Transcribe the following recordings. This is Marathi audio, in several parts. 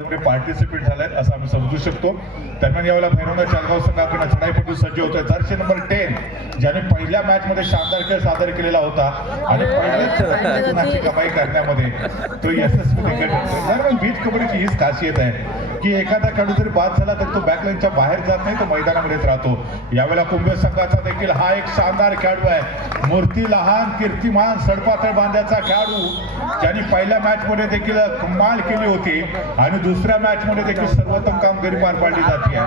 पार्टिसिपेट झालाय असं आम्ही समजू शकतो. दरम्यान यावेळेला भैरवनाथ चाळगाव संघाकडे चढाईपटू सज्ज होतोय. जर्सी नंबर 10 ज्याने पहिल्या मॅच मध्ये शानदार खेळ सादर केलेला होता आणि पहिल्याच गुणाची कमाई करण्यामध्ये तो यशस्वी देखील ठरतोय. दरम्यान बीच कबड्डीची हीच खासियत आहे की एखादा खेळाडू जरी बाद झाला तर तो बॅकलाईनच्या बाहेर जात नाही, तो मैदानामध्येच राहतो. यावेळेला कुंभे संघाचा देखील हा एक शानदार खेळाडू आहे. मूर्ती लहान कीर्तिमान सडपातळ बांध्याचा खेळाडू ज्यांनी पहिल्या मॅच मध्ये देखील कमाल केली होती आणि दुसऱ्या मॅच मध्ये देखील सर्वोत्तम कामगिरी पार पाडली जाती है.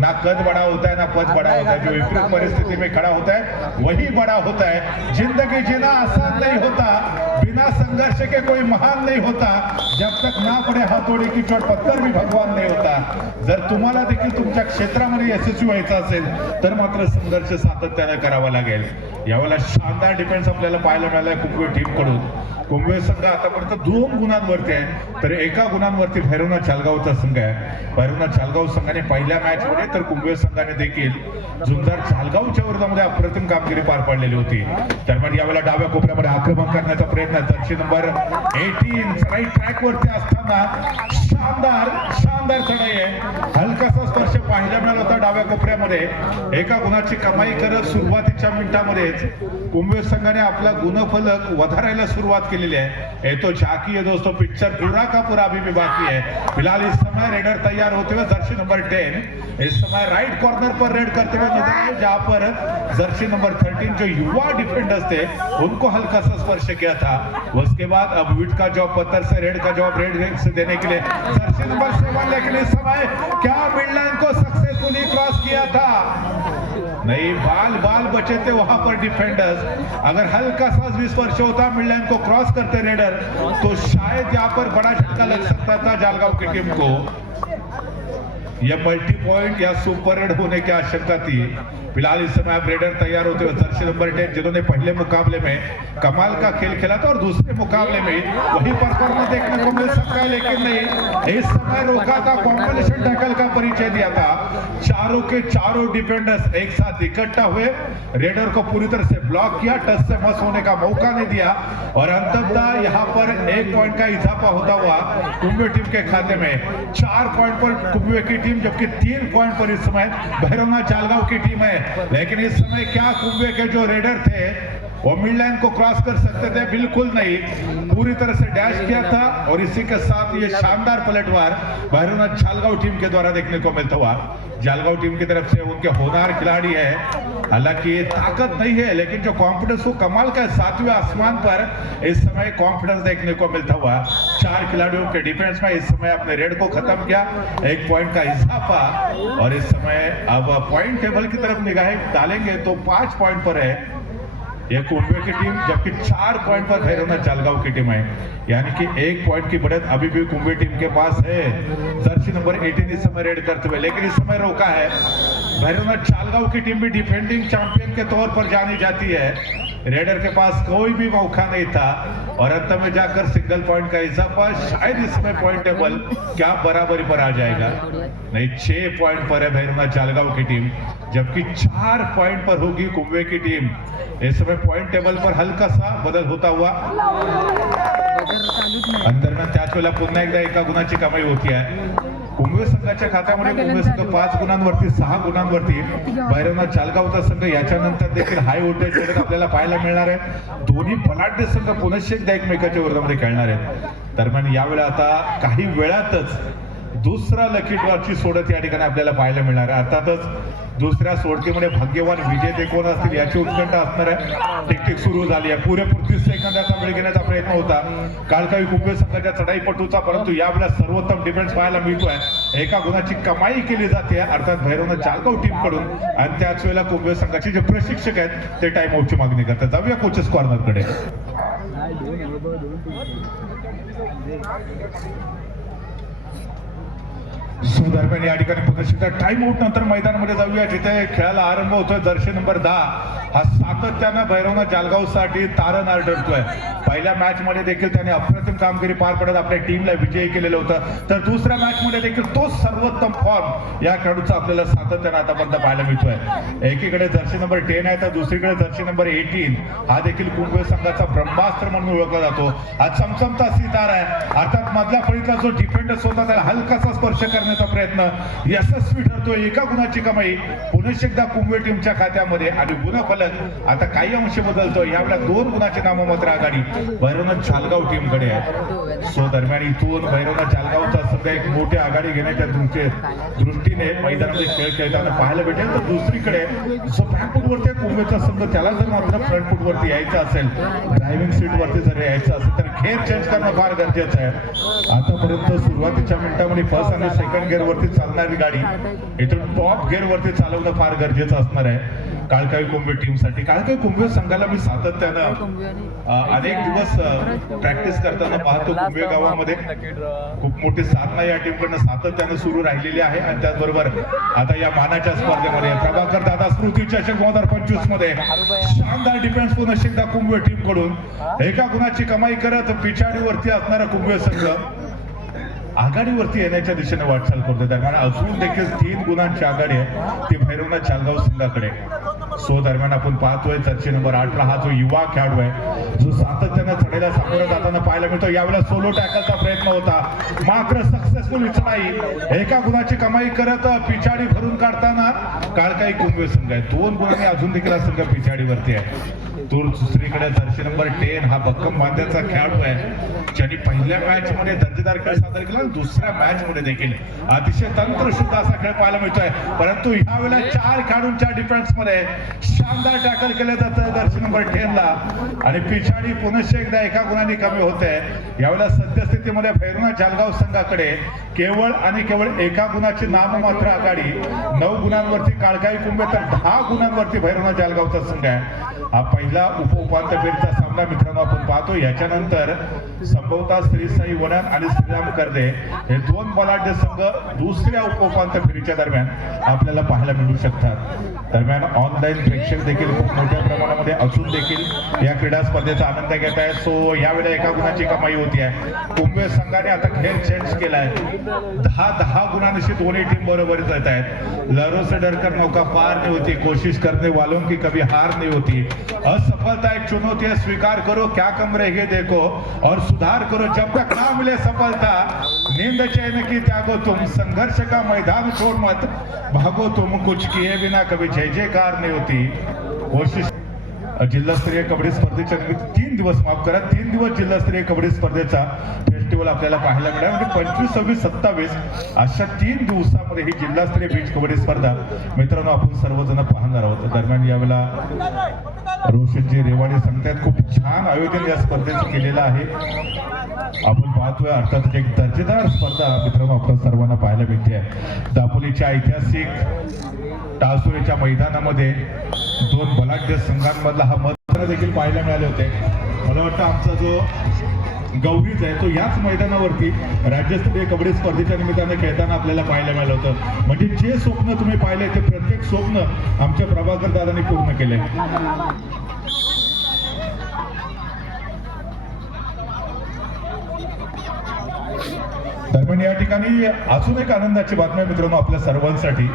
ना कद बड़ा होता है ना पद बड़ा होता है. जो विपरीत परिस्थिति में खड़ा होता है वही बड़ा होता है. जिंदगी जीना आसान नहीं होता, बिना संघर्ष के कोई महान नहीं होता. जब तक ना पडे हातोडी की चोट पत्थर भी भगवान नहीं होता. जर तुम्हाला देखील तुमच्या क्षेत्रामध्ये यशस्वी व्हायचं असेल तर मात्र संघर्ष सातत्याने करावा लागेल. यावेळेला शानदार डिफेन्स आपल्याला पाहायला मिळालाय कुंभे टीम कडून. कुंभे संघ आतापर्यंत 2 गुणांवरती आहे तर 1 गुणांवरती भैरवनाथ चाळगावचा संघ आहे. भैरवनाथ चाळगाव संघाने पहिल्या मॅच मध्ये तर कुंभे संघाने देखील जुन्नर चाळगावच्या विरोधामध्ये अप्रतिम कामगिरी पार पाडलेली होती. दरम्यान यावेळेला डाव्या कोपऱ्यामध्ये आक्रमण करण्याचा प्रयत्न जर्सी नंबर 18 राईट ट्रॅक वरती असताना शानदार चढाई आहे. हलकासा स्पर्श पाहायला मिळाला होता डाव्या कोपऱ्यामध्ये. 1 गुणाची कमाई करत सुरुवातीच्या मिनिटांमध्येच कुंभे संघाने आपला गुणफलक वधारायला सुरुवात केलेली है. तो झाकी है दोस्तों, पिक्चर पूरा का पूरा अभी भी बाकी है. फिलहाल इस समय रेडर तैयार होते हुए जर्सी नंबर 10 इस समय राइट कॉर्नर पर रेड करते हुए नजर आए, जहां पर जर्सी नंबर 13 जो युवा डिफेंडर्स थे उनको हल्का सा स्पर्श किया था. उसके बाद अब विट का जॉब पत्थर से रेड का जॉब रेड से देने के लिए जर्सी नंबर 7 लेकिन इस समय क्या मिडलाइन को सक्सेसफुली क्रॉस किया था. नहीं, बाल बचे थे वहां पर डिफेंडर्स. अगर हल्का सा भी स्पर्श होता मिडलाइन को क्रॉस करते रेडर तो शायद यहाँ पर बड़ा झटका लग सकता था जालगांव की टीम को. यह मल्टी पॉइंट या सुपर रेड होने की आशंका थी. फिलहाल इस समय आप रेडर तैयार होते हुए जर्सी नंबर 10 जिन्होंने पहले मुकाबले में कमाल का खेल खेला था और दूसरे मुकाबले में वही परफॉर्मेंस देखने को मिल सकता है, लेकिन नहीं, इस समय रोका था, कॉम्बिनेशन टैकल का परिचय दिया था. चारों के चारों डिफेंडर्स एक साथ इकट्ठा हुए, रेडर को पूरी तरह से ब्लॉक किया, टच से मस होने का मौका नहीं दिया और अंततः यहाँ पर 1 पॉइंट का इजाफा होता हुआ कुंभे टीम के खाते में. 4 पॉइंट पर कुंभे की टीम जबकि 3 पॉइंट पर इस समय भैरवनाथ चाळगाव की टीम है. लेकिन इस समय क्या कुंभे के जो रेडर थे वो मिडलाइन को क्रॉस कर सकते थे? बिल्कुल नहीं. पूरी तरह से डैश किया था और इसी के साथ ये शानदार पलटवार भैरवनाथ चाळगाव टीम के द्वारा देखने को मिलता हुआ. जालगांव टीम की तरफ से उनके होनहार खिलाड़ी है, हालांकि ताकत नहीं है लेकिन जो कॉन्फिडेंस वो कमाल का है. 7वें आसमान पर इस समय कॉन्फिडेंस देखने को मिलता हुआ. 4 खिलाड़ियों के डिफेंस में इस समय अपने रेड को खत्म किया, 1 पॉइंट का इजाफा और इस समय अब पॉइंट टेबल की तरफ निगाहें डालेंगे तो 5 पॉइंट पर है ये कुंभे की टीम, जबकि 4 पॉइंट पर भैरवनाथ चाळगाव की टीम है. यानी कि 1 पॉइंट की बढ़त अभी भी कुंभे टीम के पास है. जर्सी नंबर 18 इस समय रेड करते हुए, लेकिन इस समय रोका है. भैरवनाथ चाळगाव की टीम भी डिफेंडिंग चैंपियन के तौर पर जानी जाती है. रेडर के पास कोई भी मौका नहीं था और अंत में जाकर सिंगल पॉइंट का इजाफा. शायद इस समय पॉइंट टेबल क्या बराबरी पर आ जाएगा? नहीं, 6 पॉइंट पर है भैरवनाथ चाळगाव की टीम, जबकि 4 पॉइंट पर होगी कुंभे की टीम. इस समय पॉइंट टेबल पर हल्का सा बदल होता हुआ दरम्यान त्याच वेळेला पुन्हा एकदा 1 गुणाची कमाई होती आहे. कुंभे संघाच्या खात्यामध्ये कुंभे संघ 5 गुणांवरती 6 गुणांवरती, भैरवनाथ चाळगावचा संघ याच्यानंतर देखील हाय व्होल्टेज लढत आपल्याला पाहायला मिळणार आहे. दोन्ही बलाढ्य संघ पुन्हा एकदा एकमेकाच्या विरोधामध्ये खेळणार आहेत. दरम्यान यावेळी आता काही वेळातच दुसरा लकी ड्रॉची सोडत या ठिकाणी आपल्याला पाहायला मिळणार आहे. अर्थातच दुसऱ्या सोडतीमध्ये भाग्यवान विजेते कोण असतील याची उत्कंठा असणार आहे. टिकटिक सुरू झाली आहे. पुरेपूर 30 सेकंदाचा वेळ घेण्याचा प्रयत्न होता काल काही कुंभे संघाच्या चढाईपटूचा, परंतु यावेळेला सर्वोत्तम डिफेन्स पाहायला मिळतोय. 1 गुणाची कमाई केली जाते अर्थात भैरवनाथ चाळगाव टीम कडून आणि त्याच वेळेला कुंभे संघाचे जे प्रशिक्षक आहेत ते टाइम आउटची मागणी करतात. जाऊया कोचेस कॉर्नर कडे. सो दरम्यान या ठिकाणी पुन्हा टाइम आउट नंतर मैदानामध्ये जाऊया, जिथे खेळाला आरंभ होतोय. जर्सी नंबर 10 हा सातत्यानं भैरवनाथ जालगावसाठी तारणहार ठरतोय. पहिल्या मॅच मध्ये देखील त्याने अप्रतिम कामगिरी पार पडत आपल्या टीमला विजयी केलेलं होतं, तर दुसऱ्या मॅच मध्ये देखील तोच सर्वोत्तम फॉर्म या खेळाडूचा आपल्याला सातत्यानं आतापर्यंत पाहायला मिळतोय. एकीकडे जर्सी नंबर 10 आहे, तर दुसरीकडे जर्सी नंबर 18 हा देखील कुंभे संघाचा ब्रह्मास्त्र म्हणून ओळखला जातो. हा चमचमता सितार आहे, अर्थात मधल्या फळीतला जो डिफेंडर्स होता त्याला हलकासा स्पर्श करण्याचा प्रयत्न यशस्वी ठरतोय. एका गुणाची कमाई पुन्हा एकदा कुंभे टीमच्या खात्यामध्ये आणि गुणफलक आता काही अंश बदलतो. यावेळेला 2 गुणाचे नाममात्र आघाडी भैरवनाथ जालगाव टीमकडे आहे. सो दरम्यान इथून भैरवनाथ जालगावचा सध्या एक मोठी आघाडी घेण्याच्या दृष्टीने मैदानामध्ये खेळ खेळताना पाहायला भेटेल, तर दुसरीकडे जो बॅकफूट वरती कुंभेचा संघ त्याला जर मात्र फ्रंट फूट वरती यायचं असेल, ड्रायव्हिंग सीट वरती जर यायचं असेल, तर गेअर चेंज करणं फार गरजेचं आहे. आतापर्यंत सुरुवातीच्या मिनिटांमध्ये फर्स्ट आणि सेकंड गेअर वरती चालणारी गाडी इथून टॉप गेअर वरती चालवणं फार गरजेचं असणार आहे काळकाई कुंभे टीमसाठी. काळकाई कुंभे संघाला मी सातत्यानं अनेक दिवस प्रॅक्टिस करताना पाहतो. कुंभे गावामध्ये खूप मोठी साधना या टीमकडनं सातत्यानं सुरू राहिलेली आहे आणि त्याचबरोबर आता या मानाच्या स्पर्धेमध्ये प्रभाकर दादा स्मृती चषक 2025 मध्ये शानदार डिफेन्स पुन्हा एकदा कुंभे टीम कडून एका गुणाची कमाई करत पिछाडीवरती असणारा कुंभे संघ आघाडीवरती येण्याच्या दिशेने वाटचाल करतो. दरम्यान अजून देखील 3 गुणांची आघाडी आहे ती भैरवनाथ जालगाव संघाकडे. सो दरम्यान आपण पाहतोय जर्सी नंबर 18 हा जो युवा खेळाडू आहे, जो सातत्यानं चढायला सामोरं जाताना पाहायला मिळतो. यावेळेला सोलो टॅकलचा प्रयत्न होता, मात्र सक्सेसफुल नाही. एका गुणाची कमाई करत पिछाडी भरून काढताना काळकाई कुंभे संघ आहे. 2 गुणांनी अजून देखील हा संघ पिछाडीवरती आहे. तर दुसरीकडे जर्सी नंबर 10 हा भक्कम बांध्याचा खेळाडू आहे, ज्यांनी पहिल्या मॅच मध्ये दर्जेदार खेळ सादर केला, दुसऱ्या मॅच मध्ये देखील अतिशय तंत्रशुद्ध असा खेळ पाहायला मिळतोय. परंतु ह्या वेळेला 4 खेळाडूंच्या डिफेन्स मध्ये शानदार टॅकल केले जातं जर्सी नंबर 10 ला आणि पिछाडी पुन्हा एकदा एका गुणाने कमी होते. यावेळेला सद्यस्थितीमध्ये भैरवनाथ जालगाव संघाकडे केवळ आणि केवळ एका गुणाची नाममात्र आघाडी. 9 गुणांवरती काळकाई कुंभे तर 10 गुणांवरती भैरवनाथ जालगावचा संघ आहे. हा पहिला उपांत्य फेरीचा सामना मित्रांनो आपण पाहतो. याच्यानंतर संभवतः श्री साई वनन आणि श्रीराम कर्दे हे 2 बलाढ्य संघ दुसऱ्या उपांत्य फेरीच्या दरम्यान आपल्याला पाहायला मिळू शकतात. दरम्यान ऑनलाईन प्रेक्षक देखील खूप मोठ्या प्रमाणामध्ये असून देखील या क्रीडा स्पर्धेचा आनंद घेत आहे. सो यावेळेला एका गुणाची कमाई होती आहे. कुंभे संघाने आता खेळ चेंज केलाय. 10 गुणांशी दोन्ही टीम बरोबर जात आहेत. लहरों से डरकर नौका पार नहीं होती, कोशिश करने वालों की कभी हार नहीं होती. असफलता एक चुनौती है, स्वीकार करो क्या कम रहेगी देखो और सुधार करो जब तक ना मिले सफलता. नींद चैन की त्यागो तुम, संघर्ष का मैदान छोड़ मत भागो तुम, कुछ किए बिना कभी जय जयकार नहीं होती. कोशिश जिल्हास्तरीय कबड्डी स्पर्धेच्या निमित्त 3 दिवस माफ करा 3 दिवस जिल्हास्तरीय कबड्डी स्पर्धेचा फेस्टिवल आपल्याला पाहायला मिळाला. म्हणजे 25, 26, 27 अशा 3 दिवसामध्ये ही जिल्हास्तरीय बीच कबड्डी स्पर्धा मित्रांनो आपण सर्वजण पाहणार आहोत. दरम्यान यावेळेला रोशनजी रेवाडे सांगतात खूप छान आयोजन या स्पर्धेचं केलेलं आहे. आपण पाहतोय अर्थात एक दर्जेदार स्पर्धा मित्रांनो आपण सर्वांना पाहायला मिळते. दापोलीच्या ऐतिहासिक टासुरेच्या मैदानामध्ये 2 बलाढ्य संघांमधला हा मत देखील पाहायला मिळाले होते. मला वाटतं आमचा जो गौरीच आहे तो याच मैदानावरती राज्यस्तरीय कबड्डी स्पर्धेच्या निमित्ताने खेळताना आपल्याला पाहायला मिळालं होतं. म्हणजे जे स्वप्न तुम्ही पाहिले ते प्रत्येक स्वप्न आमच्या प्रभाकर दादांनी पूर्ण केले. दरम्यान या ठिकाणी अजून एक आनंदाची बातमी मित्रांनो आपल्या सर्वांसाठी.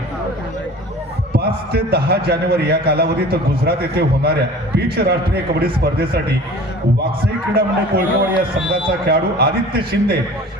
5 ते 10 जानेवारी या कालावधीत गुजरात येथे होणाऱ्या बीच राष्ट्रीय कबड्डी स्पर्धेसाठी वाकसाई क्रीडा मंडळ कोळपेवाडी या संघाचा खेळाडू आदित्य शिंदे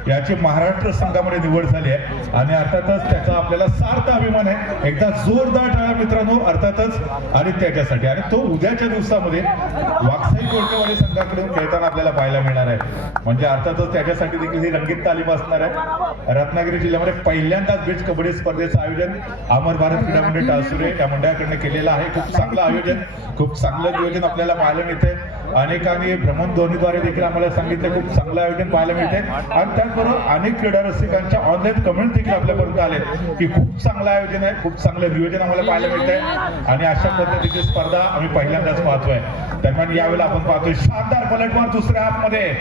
याची महाराष्ट्र संघामध्ये निवड झाली आहे आणि अर्थातच त्याचा आपल्याला सार्थ अभिमान आहे. एकदा जोरदार टाळ्या मित्रांनो अर्थातच आदित्याच्यासाठी. आणि तो उद्याच्या दिवसामध्ये वाकसाई कोळपेवाडी संघाकडून खेळताना आपल्याला पाहायला मिळणार आहे. म्हणजे अर्थातच त्याच्यासाठी देखील ही रंगीत तालीम असणार आहे. रत्नागिरी जिल्ह्यामध्ये पहिल्यांदाच बीच कबड्डी स्पर्धेचं आयोजन अमर भारत क्रीडा मंडळ टासुरे या मंडळाकडून केलेलं आहे. खूप चांगलं आयोजन, खूप चांगलं नियोजन आपल्याला पाहायला मिळते. अनेकांनी भ्रमणध्वनीद्वारे देखील आम्हाला सांगितलं खूप चांगलं आयोजन पाहायला मिळते आणि त्याचबरोबर अनेक क्रीडा रसिकांच्या ऑनलाईन कमेंट देखील आपल्यापर्यंत आले की खूप चांगलं आयोजन आहे, खूप चांगलं नियोजन आम्हाला पाहायला मिळतंय आणि अशा पद्धतीची स्पर्धा आम्ही पहिल्यांदाच पाहतोय. दरम्यान यावेळेला आपण पाहतोय शानदार पलटवार दुसऱ्या हाफमध्ये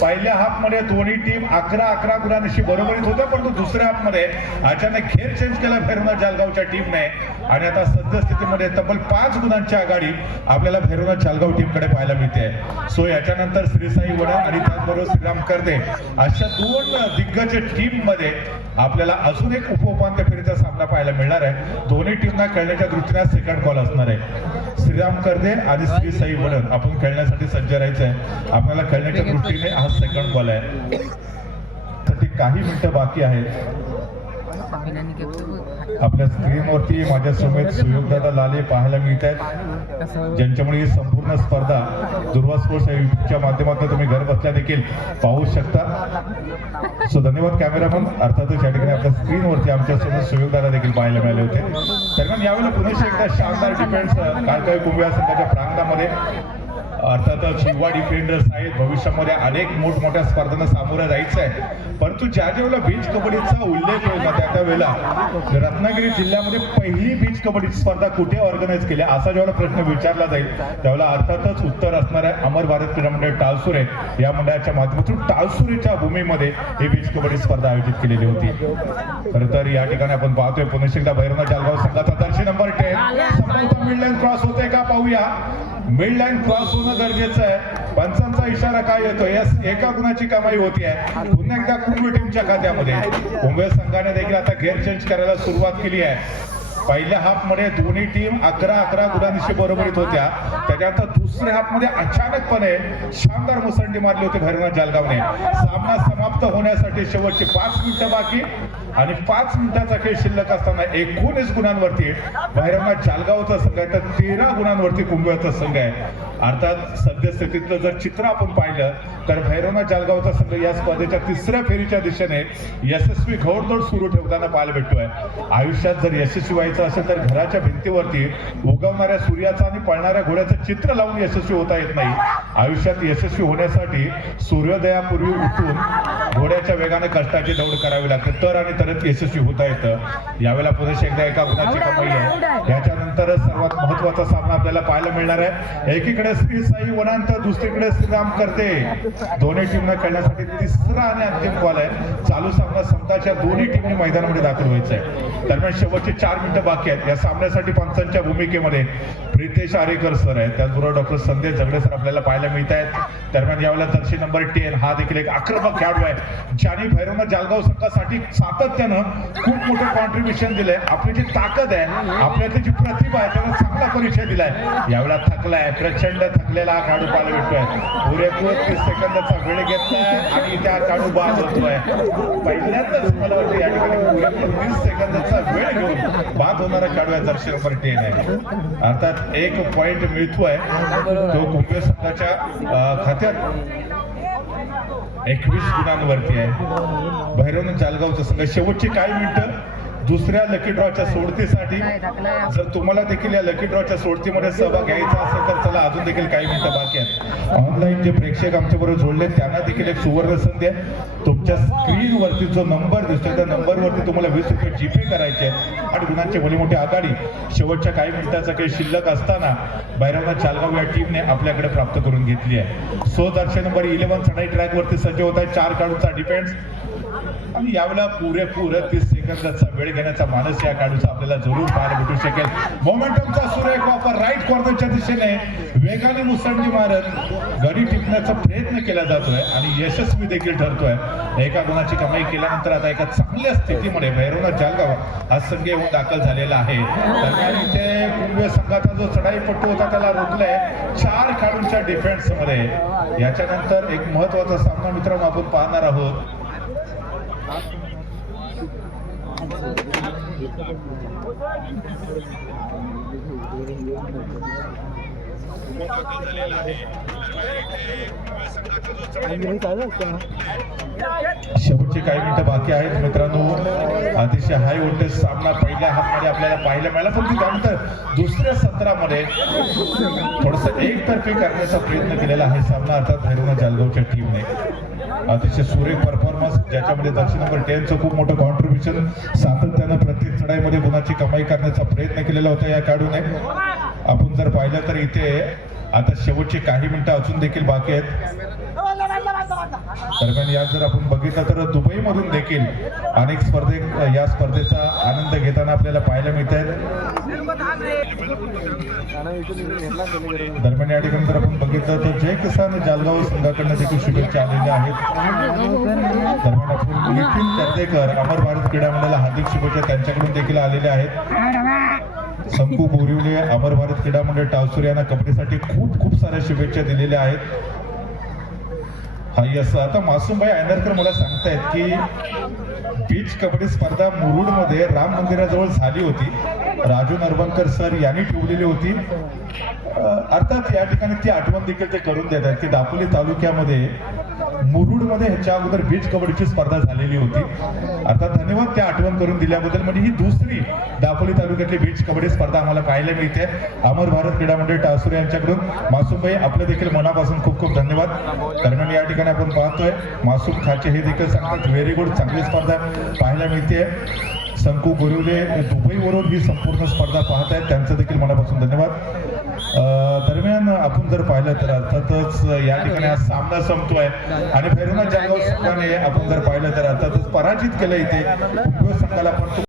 पहिल्या हाफ मध्ये दोन्ही टीम 11-11 गुणांशी बरोबरीत होत्या, परंतु दुसऱ्या हाफ मध्ये अचानक खेळ चेंज केला भैरवनाथ जालगावच्या टीमने आणि आता सद्यस्थितीमध्ये तब्बल 5 गुणांची आघाडी आपल्याला भैरवनाथ जालगाव टीमकडे पाहायला मिळते. सो याच्यानंतर श्री साई वडा आणि त्याचबरोबर श्रीराम करदे अशा 2 दिग्गज टीम मध्ये आपल्याला अजून एक उपोपांत्य फेरीचा सामना पाहायला मिळणार आहे. दोन्ही टीमना खेळण्याच्या दृष्टीने सेकंड कॉल असणार आहे. श्रीराम करदे आणि श्री साई वडन आपण खेळण्यासाठी सज्ज राहायचं आहे. आपल्याला खेळण्याच्या दृष्टीने हा सेकंड कॉल आहे. काही मिनिटं बाकी आहेत. आपल्या स्क्रीनवरती माझ्या समेत सुयोगदादा लाले पाहायला मिळत आहेत, ज्यांच्यामुळे ही संपूर्ण स्पर्धा दुर्वा स्पोर्ट्स यूट्यूबच्या माध्यमातून तुम्ही घर बसल्या देखील पाहू शकता. सो धन्यवाद कॅमेरामन. अर्थातच या ठिकाणी आपल्या स्क्रीनवरती आमच्यासोबत सुयोगदादा देखील पाहायला मिळाले होते. दरम्यान यावेळेला पुन्हा एकदा शानदार डिफेन्स काळकाई कुंभिया संघाच्या प्रांगणामध्ये अर्थातच युवा डिफेंडर्स आहेत. भविष्यामध्ये अनेक मोठमोठ्या स्पर्धांना सामोरं जायचं आहे, परंतु ज्या वेळेला बीच कबड्डीचा उल्लेख होईल त्या वेळेला रत्नागिरी जिल्ह्यामध्ये पहिली बीच कबड्डी स्पर्धा कुठे ऑर्गनाईज केली असा जेव्हा प्रश्न विचारला जाईल त्यावेळेला अर्थातच उत्तर असणार आहे अमर भारत क्रीडा मंडळ टाळसुरे या मंडळाच्या माध्यमातून टाळसुरेच्या भूमीमध्ये ही बीच कबड्डी स्पर्धा आयोजित केलेली होती. खरं तर या ठिकाणी आपण पाहतोय पुन्हा एकदा भैरवनाथ जालगाव संघाचा Jersey number 10 mid line cross होते का पाहूया. मिड लाईन क्रॉस होणं गरजेचं आहे. पंचांचा इशारा काय येतो, या एका गुणाची कमाई होती आहे पुन्हा एकदा कुंभ टीमच्या खात्यामध्ये. कुंभ संघाने देखील आता गेअर चेंज करायला सुरुवात केली आहे. पहिल्या हाफ मध्ये दोन्ही टीम 11-11 गुणांशी बरोबरीत होत्या. त्याच्यानंतर दुसऱ्या हाफ मध्ये अचानकपणे शानदार मुसंडी मारली होती भैरवनाथ जालगावने. सामना समाप्त होण्यासाठी शेवटची 5 मिनिटं बाकी आणि 5 मिनिटाचा खेळ शिल्लक असताना 19 गुणांवरती भैरवनाथ जालगावचा संघ आहे, तर 13 गुणांवरती कुंभचा संघ आहे. अर्थात सद्यस्थितीतलं जर चित्र आपण पाहिलं तर भैरवनाथ जालगावचा संघ या स्पर्धेच्या 3ऱ्या फेरीच्या दिशेने यशस्वी घोडदौड सुरू ठेवताना पाहायला भेटतोय. आयुष्यात जर यशस्वी व्हायचं असेल तर घराच्या भिंतीवरती उगवणाऱ्या सूर्याचं आणि पळणाऱ्या घोड्याचं चित्र लावून यशस्वी होता येत नाही. आयुष्यात यशस्वी होण्यासाठी सूर्योदयापूर्वी उठून घोड्याच्या वेगाने कष्टाची दौड करावी लागते, तर आणि तरच यशस्वी होता येतं. यावेळेला पुन्हा एकदा एका गुणाची कमाई आहे. याच्यानंतर सर्वात महत्वाचा सामना आपल्याला पाहायला मिळणार आहे. एकीकडे श्री साई वनांतर दुसरीकडे श्रीराम करते. दोन्ही टीमना खेळण्यासाठी 3रा आणि अंतिम कॉल आहे. चालू सामना संघाच्या दोन्ही टीमनी मैदानामध्ये दाखल व्हायचं आहे. दरम्यान शेवटचे 4 मिनिटं बाकी आहेत. या सामन्यासाठी पंचांच्या भूमिकेमध्ये प्रितेश आरेकर सर आहेत, त्याचबरोबर डॉक्टर संदेश झगडे सर आपल्याला पाहायला मिळत आहेत. दरम्यान यावेळेला जर्सी नंबर 10 हा देखील एक आक्रमक खेळाडू आहे, ज्याने भैरवनाथ जालगाव संघासाठी सातत्यानं खूप मोठं कॉन्ट्रीब्युशन दिलंय. आपली जी ताकद आहे, आपल्यातली जी प्रतिभा आहे त्याला चांगला परिचय दिलाय. यावेळेला थकलाय, प्रचंड थकलेला हा खेळाडू पाहायला भेटतोय. पुरेपूर 30 सेकंदाचा वेळ घेतलाय आणि त्या खेळाडू बाद होतोय. पहिल्यांदाच मला वाटतं या ठिकाणी पुरेपूर 30 सेकंदाचा वेळ घेऊन बाद होणारा खेळाडू आहे जर्सी नंबर 10 आहे. अर्थात 1 पॉइंट मिळतोय तो कुंभ संघाच्या खात्यात 21 गुणांवरती आहे. भैरवनाथ जालगावचा संघ शेवटची काही मिनिटं दुसऱ्या लकी ड्रॉच्या सोडतीसाठी. जर तुम्हाला देखील या लकी ड्रॉच्या सोडतीमध्ये सहभाग घ्यायचा असेल तर चला, अजून देखील काही मिनिटं बाकी आहेत. ऑनलाईन जे प्रेक्षक आमच्या बरोबर जोडले त्यांना देखील एक सुवर्ण संधी आहे. तुमच्या स्क्रीनवरती जो नंबर दिसतोय त्या नंबरवरती तुम्हाला 20 रुपये जीपे करायचे आहेत. 8 गुणांची भली मोठी आघाडी शेवटच्या काही मिनिटाचा काही शिल्लक असताना भैरवनाथ जालगाव या टीमने आपल्याकडे प्राप्त करून घेतली आहे. सो जर्सी नंबर 11 चढाई ट्रॅक वरती सज्ज होत आहे. 4 खेळाडूंचा डिफेन्स आणि यावेळेला पुरेपूर 30 सेकंदाचा वेळ घेण्याचा मानस या खेळाडूचा आपल्याला जरूर पाहायला भेटू शकेल. मोमेंटमचा सुरेख वापर राईट कॉर्नरच्या दिशेने वेगाने मुसंडी मारत गडी टिपण्याचा प्रयत्न केला जातोय आणि यशस्वी देखील ठरतोय. एका गुणाची कमाई केल्यानंतर आता एका चांगल्या स्थितीमध्ये भैरवनाथ जालगाव हा संघ येऊन दाखल झालेला आहे. दरम्यान इथे कुंभ संघाचा जो चढाईपट्टू होता त्याला रोखलाय 4 खेळाडूंच्या डिफेन्स मध्ये. याच्यानंतर एक महत्वाचा सामना मित्रांनो आपण पाहणार आहोत. शेवटची काही मिनिटं बाकी आहेत मित्रांनो. अतिशय हाय व्होल्टेज सामना पहिल्या हाफमध्ये आपल्याला पाहायला मिळाला, पण त्यानंतर दुसऱ्या सत्रामध्ये थोडस एकतर्फी करण्याचा प्रयत्न केलेला आहे सामना अर्थात भैरवनाथ जालगावच्या टीमने. अतिशय सुरेख परफॉर्मन्स ज्याच्यामध्ये जर्सी नंबर 10चं खूप मोठं कॉन्ट्रीब्युशन, सातत्यानं प्रत्येक चढाईमध्ये गुणाची कमाई करण्याचा प्रयत्न केलेला होता या खेळाडूने. आपण जर पाहिलं तर इथे आता शेवटची काही मिनिटं अजून देखील बाकी आहेत. दरम्यान यात जर आपण बघितलं तर दुबईमधून देखील अनेक स्पर्धक या स्पर्धेचा आनंद घेताना आपल्याला पाहायला मिळत आहेत. दरम्यान या ठिकाणी जर आपण बघितलं तर जय किसान जालगाव संघाकडनं देखील शुभेच्छा आलेल्या आहेत. दरम्यान आपण नितीन कर्देकर अमर भारत क्रीडा मंडळाला हार्दिक शुभेच्छा त्यांच्याकडून देखील आलेल्या आहेत. संकू बोरिवले अमर भारत क्रीडा मंडळ टावसूर यांना कबड्डीसाठी खूप खूप साऱ्या शुभेच्छा दिलेल्या आहेत. हा यस. आता मासूमभाई ऐनरकर मला सांगतायत की बीच कबड्डी स्पर्धा मुरुडमध्ये राम मंदिराजवळ झाली होती. राजू नरवणकर सर यांनी ठेवलेली होती. अर्थात या ठिकाणी ती आठवण देखील ते करून देतात की दापोली तालुक्यामध्ये मुरुडमध्ये ह्याच्या अगोदर बीच कबड्डीची स्पर्धा झालेली होती. अर्थात धन्यवाद त्या आठवण करून दिल्याबद्दल. म्हणजे ही दुसरी दापोली तालुक्यातली बीच कबड्डी स्पर्धा आम्हाला पाहायला मिळते. अमर भारत क्रीडा मंडळ टासुरे यांच्याकडून मासूमभाई आपलं देखील मनापासून खूप खूप धन्यवाद. दरम्यान या ठिकाणी आपण पाहतोय मासूम खाचे हे देखील सांगतात व्हेरी गुड, चांगली स्पर्धा पाहायला मिळते. संकू बोरिवले दुबईवरून ही संपूर्ण स्पर्धा पाहत आहेत, त्यांचं देखील मनापासून धन्यवाद. दरम्यान आपण जर पाहिलं तर अर्थातच या ठिकाणी हा सामना संपतोय आणि भैरवनाथ जालगाव संघाने आपण जर पाहिलं तर अर्थातच पराजित केलं इथे संघाला. पण